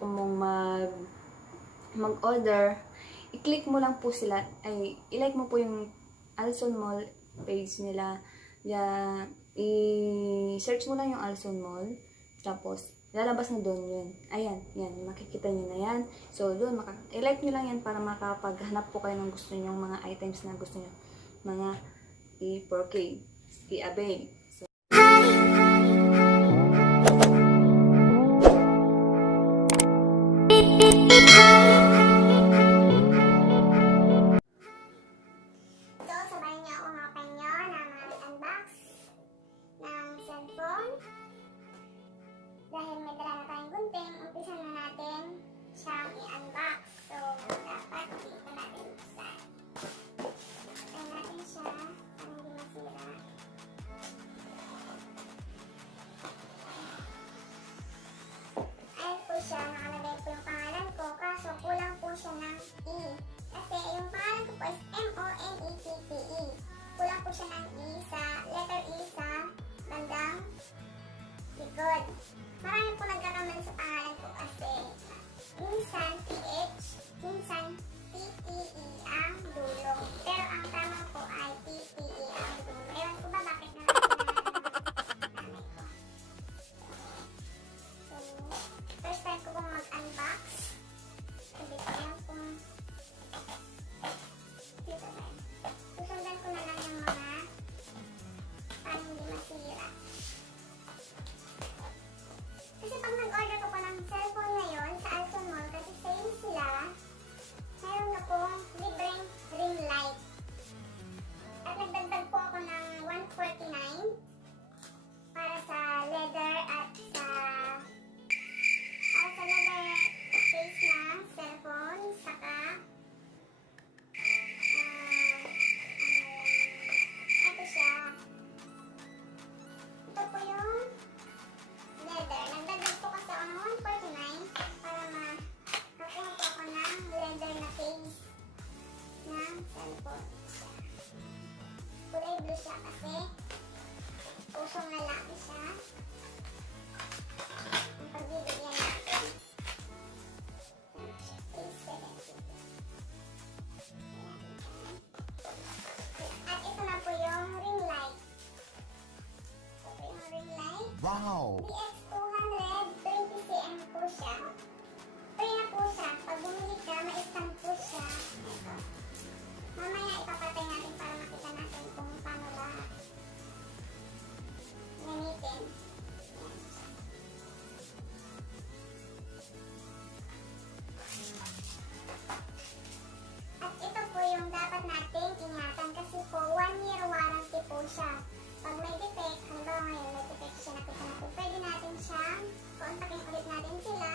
gusto mong mag-order, i-click mo lang po sila, i-like mo po yung Alson Mall page nila. I-search mo lang yung Alson Mall, tapos lalabas na doon yun. Ayan, yan, makikita nyo na yan. So, doon, i-like nyo lang yan para makapaghanap po kayo ng gusto nyo, mga items na gusto nyo, mga i-4K, i-avail. So, sabayan niyo ako mga penyo na mag-unbox ng cellphone. Dahil may dala na tayong gunting, umpisa na natin siyang i-unbox. So, dapat dito natin buksan. Buksan natin siya para hindi masira. Ayan po siya, nakalagay po yung pangalan ko, kaso kulang po siya ng E. Kasi yung pangalan ko po is M-O-N-E-T-T-E. Kulang po siya ng E sa, letter E sa bandang likod. Marami po nagkakaman sa pangalan ko kasi minsan PH, minsan T-T-E ang dulo. Pero ang tama po ay T-T-E ang dulo. Ewan ko ba bakit na namin ko. So, first time ko pong mag-unbox. Hindi ko alam kung dito ba. Susundan ko na lang yung mga para hindi masira. Kasi pag nag-order ko pa ng cellphone ngayon sa Alson Mall, kasi sale sila, mayroon na pong libreng ring light. At nagdagdag po ako ng 149 para sa leather at sa leather case na cellphone, saka ito siya. Ito po yung leather. Nagdagdag po kasi ako ng 149 para makakuha po ako ng leather na case ng cellphone. Kulay blue siya kasi usong lalaki siya. Ang pagbibigyan natin. Case 70. At ito na po yung ring light. Ito po yung ring light. Wow! DX200 20cm po siya. Free na po siya. Pag bumili ka, ma-stand po siya. Ito. Mamaya ipapatay natin para makita natin kung paano lahat gamitin. At ito po yung dapat nating ingatan kasi po 1 year warranty po siya. Pag may defect, halimbawa ngayon may defect siya, nakita natin, pwede natin siyang kontakin ulit natin sila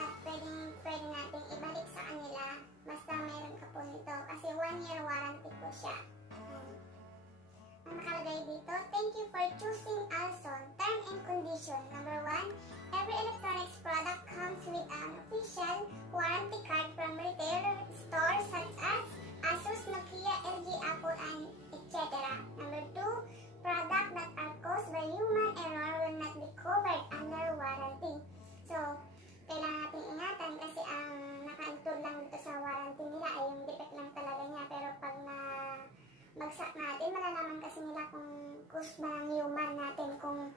at pwede natin ibalik sa kanila basta meron ka po nito kasi 1 year warranty po siya. Ang nakalagay dito, thank you for choosing Alson. Term and condition. Number 1, every electronics product comes with an official warranty card from retailer stores such as Asus, Nokia, LG, Apple, and etc. Number 2, product that are caused by human error will not be covered under warranty. So, kailangan natin ingatan kasi ang naka-include lang dito sa warranty nila ay yung defect lang talaga niya. Pero pag na bagsak natin, malalaman kasi nila kung caused ba ng human natin kung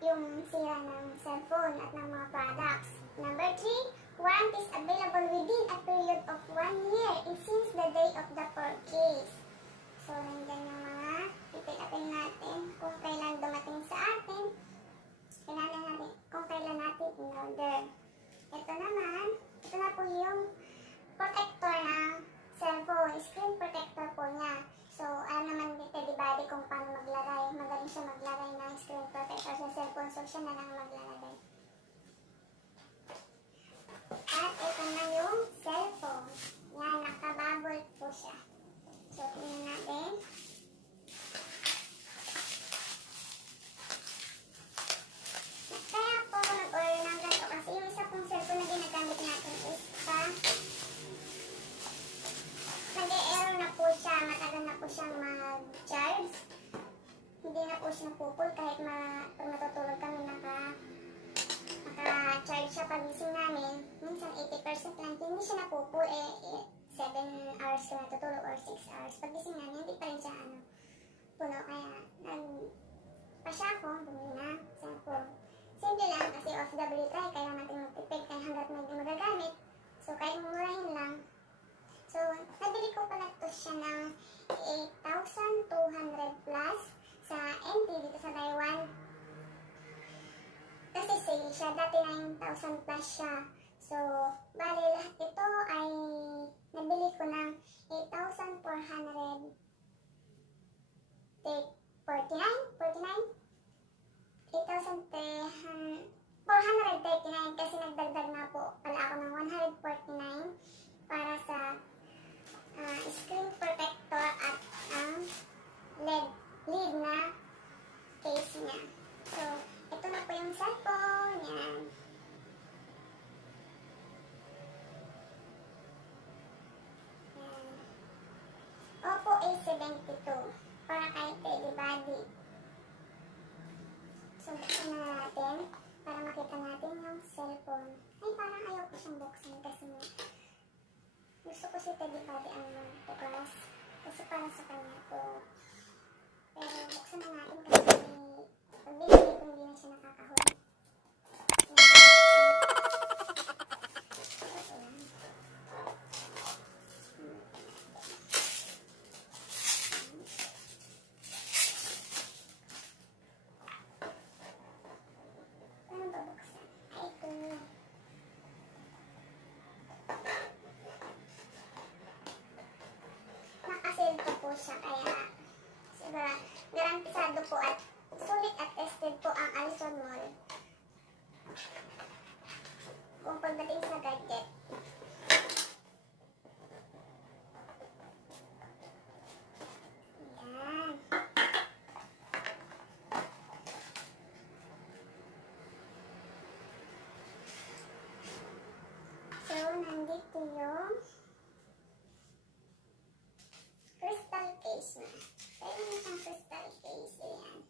yung sira ng cellphone at ng mga products. Number 3, warranty is available within a period of 1 year since the day of the purchase. So, nandyan yung mga pipilapin natin kung kailan dumating sa atin. Kailangan natin kung kailan natin in-order. Ito naman, ito na po yung protector ng cellphone, screen protector po niya. So, alam naman dito, di ba, kung paano maglagay. Magaling siya maglagay ng screen protector sa cellphone, so siya na lang maglalagay. At ito na yung cellphone. Yan, nakabubble po siya. So, tingnan natin. Kaya po ako nag-order ng ganito kasi yung isa pong cellphone na ginagamit natin is nag-e-error na po siya, matagal na po siyang mag-charge. Hindi na po siya napupul kahit pag natutulog kami minsan 80% lang, hindi siya napupo, 7 hours ka natutulog or 6 hours. Paggising namin, hindi pa rin siya puno, kaya nagpa siya ako, bumili na cellphone. Simple lang kasi OFW tayo, kaya natin magtipid kaya hanggat may magagamit. So kahit mumurahin lang. So nabili ko pala to siya ng 8,200 plus sa NT dito sa Taiwan. Kasi sale siya, dati 9,000 plus siya. So bali lahat ito ay nabili ko ng 8,449 8,439 kasi nagdagdag na po pala ako ng 149 para sa screen protector at ang lid na case niya. So, ito na po yung cellphone. Yan. Yan. Oppo A72 para kay Teddy Buddy. So, buksan na natin para makita natin yung cellphone. Ay, parang ayaw ko siyang buksan kasi gusto ko si Teddy Buddy ang magbukas. Kasi para sa kanya to. Pero buksan na natin kasi pagbibigay ko hindi na siya nakakahuli. Nakasilto po siya kaya siguro garantisado po at sulit at tested po ang Alson Mall kung pagdating sa gadget. Yan. So, nandito yung crystal case na. Pwede mo siyang crystal case. Ayan.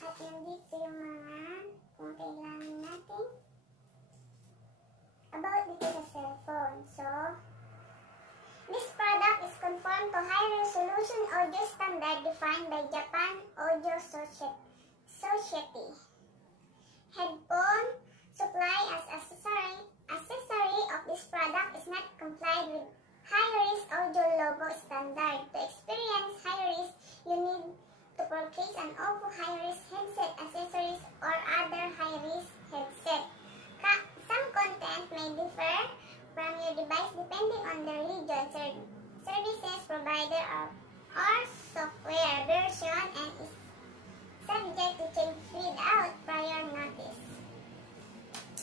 At nandito yung mga kung kailangan natin about dito sa cellphone. So, this product is conformed to high resolution audio standard defined by Japan Audio Society. Headphone supply as accessory of this product is not complied with high-res audio logo standard. To experience high-res, you need to purchase an Oppo high-res headset accessories or other high-res headset. Some content may differ from your device depending on the region, services provider or software version and is subject to change without prior notice.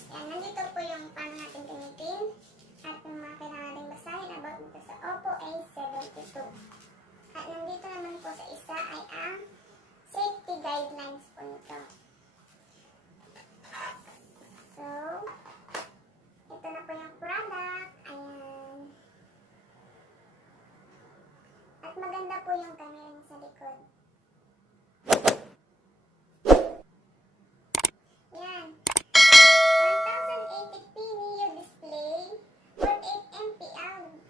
Yan, nandito po yung paano natin gamitin at yung mga kailangan natin basahin about dito sa Oppo A72. At nandito naman po sa isa ay ang safety guidelines po nito. So, ito na po yung product. Ayan. At maganda po yung camera niya sa likod. Yan. 1080p Neo display, 48MP ang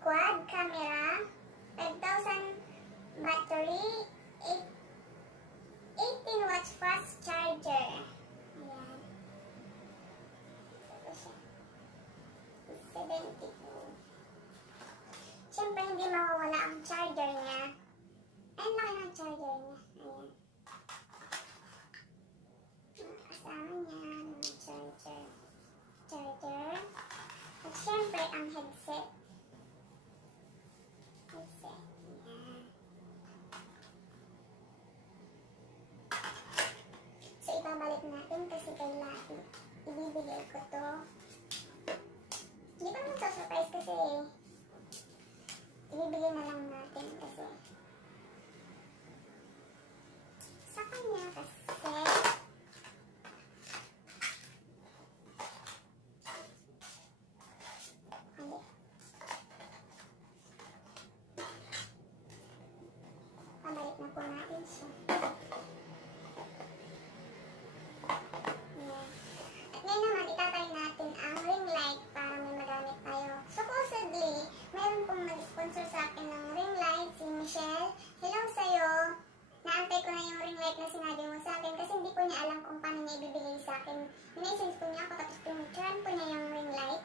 quad camera, 5,000 battery, 18 watts fast charger. Ayan. Ito siya. 72. Siyempre hindi mawawala ang charger niya. Ay, laki ng charger niya. Ayan. Kasama niya ng charger. At syempre ang headset. Yan. So ibabalik natin kasi kailangan ibibigay ko to. Hindi pa naman surprise kasi ibibigay na lang natin kasi sa kanya kasi pabalik na po natin siya. Yeah. At ngayon naman itatry natin ang ring light para may magamit tayo. Supposedly, mayroon pong nag-sponsor sa akin ng ring light, si Michelle. Hello sa'yo! Naantay ko na yung ring light na sinabi mo sa akin kasi hindi ko niya alam kung paano niya ibibigay sa akin. Minessage po niya ako tapos pinicturean po niya yung ring light.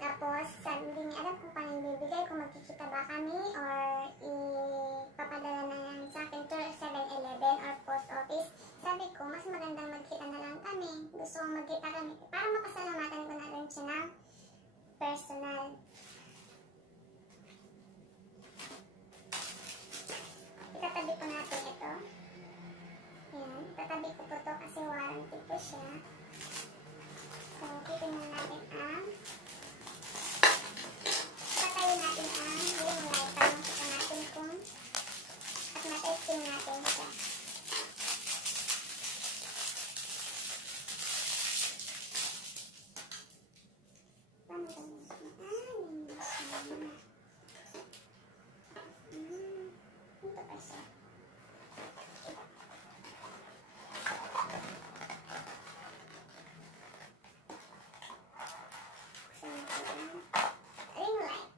Tapos, hindi niya alam kung paano ibibigay, kung magkikita ba kami or ipapadala na yan sa akin to 7-Eleven or post office. Sabi ko, mas magandang magkita na lang kami. Gusto kong magkita kami para mapasalamatan ko na rin siya ng personal. Itatabi ko natin ito. Yan, itatabi ko po ito kasi warranty po siya. So, titignan natin ang tatayin natin ang ring light para makita natin kung at matesting natin siya. Paano ba yun? Ito pa siya. Ring light.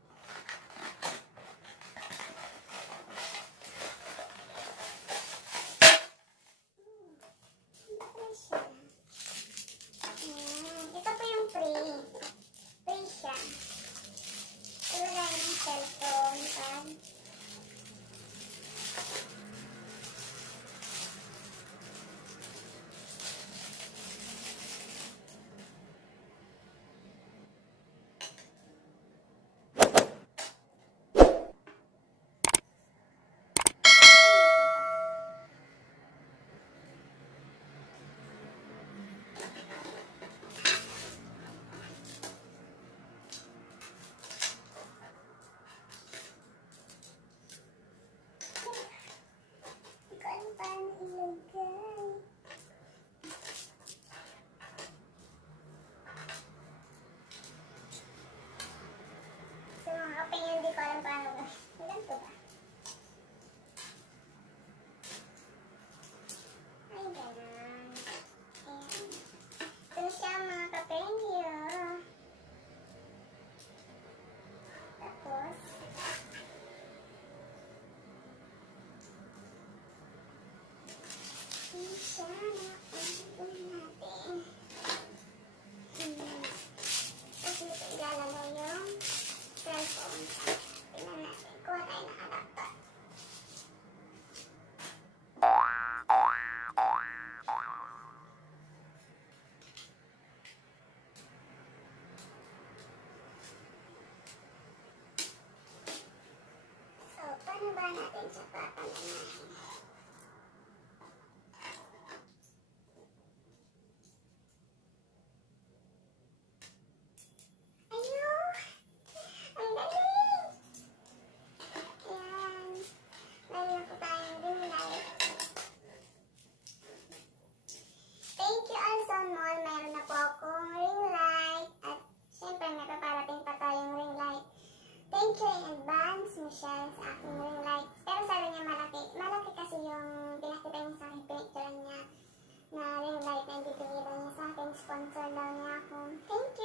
Ito pa siya. Ito po yung free. Free siya. Ilagay ng cellphone pag natin sa papalanahin. Ayun! Ang galing! Ayan. Mayroon na po tayong ring light. Thank you, Alson Mall. Mayroon na po akong ring light. At syempre, may paparating pa tayong ring light. Thank you in advance, Michelle, sa aking ring light. Pero sabi niya malaki. Malaki kasi yung pinakita niya sa akin, pinicture niya na ring light na ibibigay niya sa akin. Sponsor daw niya ako. Thank you!